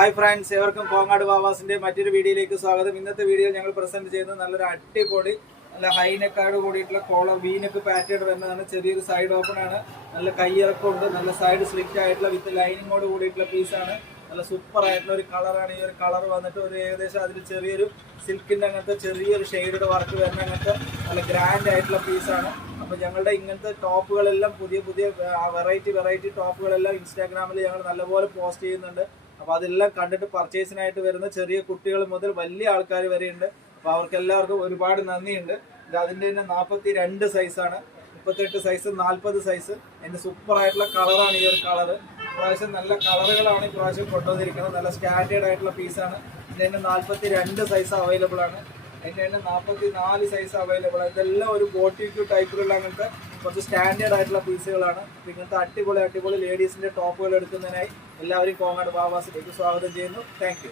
Hi friends, എവർക്കും Kongad വാവാസിന്റെ മറ്റൊരു വീഡിയോയിലേക്ക് സ്വാഗതം. ഇന്നത്തെ വീഡിയോയിൽ ഞങ്ങൾ പ്രസന്റ് ചെയ്യുന്നത് നല്ലൊരു അടിപൊളി നല്ല ഹൈനെക്കാട് കൂടിയിട്ടുള്ള കോളർ വീനെക്ക് പാറ്റേൺ വരുന്നതാണ്. ചെറിയൊരു സൈഡ് ഓപ്പൺ ആണ്, നല്ല കൈയിറക്കമുണ്ട്, നല്ല സൈഡ് സ്ലിറ്റ് ആയിട്ടുള്ള വിത്ത് ലൈനിങ്ങോട് കൂടിയിട്ടുള്ള പീസാണ്. നല്ല സൂപ്പർ ആയിട്ടുള്ള ഒരു കളറാണ്. ഈ ഒരു കളർ വന്നിട്ട് ഒരു ഏകദേശം അതിൽ ചെറിയൊരു സിൽക്കിന്റെ അങ്ങനത്തെ ചെറിയൊരു ഷെയ്ഡ് വർക്ക് വരുന്ന അങ്ങനത്തെ നല്ല ഗ്രാൻഡ് ആയിട്ടുള്ള പീസാണ്. അപ്പോൾ ഞങ്ങളുടെ ഇങ്ങനത്തെ ടോപ്പുകളെല്ലാം പുതിയ വെറൈറ്റി ടോപ്പുകളെല്ലാം ഇൻസ്റ്റാഗ്രാമിൽ ഞങ്ങൾ നല്ലപോലെ പോസ്റ്റ് ചെയ്യുന്നുണ്ട്. അപ്പോൾ അതെല്ലാം കണ്ടിട്ട് പർച്ചേസിനായിട്ട് വരുന്ന ചെറിയ കുട്ടികൾ മുതൽ വലിയ ആൾക്കാർ വരെയുണ്ട്. അപ്പോൾ അവർക്ക് എല്ലാവർക്കും ഒരുപാട് നന്ദിയുണ്ട്. ഇത് അതിൻ്റെ തന്നെ 42 സൈസാണ്, 38 സൈസ്, 40 സൈസ്. എൻ്റെ സൂപ്പറായിട്ടുള്ള കളറാണ് ഈ ഒരു കളറ്. ഇപ്രാവശ്യം നല്ല കളറുകളാണ് ഇപ്രാവശ്യം കൊണ്ടുവന്നിരിക്കുന്നത്. നല്ല സ്റ്റാൻഡേർഡ് ആയിട്ടുള്ള പീസാണ്. ഇതിൻ്റെ തന്നെ 42 സൈസ് അവൈലബിൾ ആണ്. അതിൻ്റെ തന്നെ 44 സൈസ് അവൈലബിൾ ആണ്. ഇതെല്ലാം ഒരു ബോട്ടിക്യൂ ടൈപ്പിലുള്ള അങ്ങനത്തെ കുറച്ച് സ്റ്റാൻഡേർഡ് ആയിട്ടുള്ള പീസുകളാണ്. ഇങ്ങനത്തെ അടിപൊളി ലേഡീസിൻ്റെ ടോപ്പുകൾ എടുക്കുന്നതിനായി എല്ലാവരും കോങ്ങാട് വാവാസിലേക്ക് സ്വാഗതം ചെയ്യുന്നു. Thank you.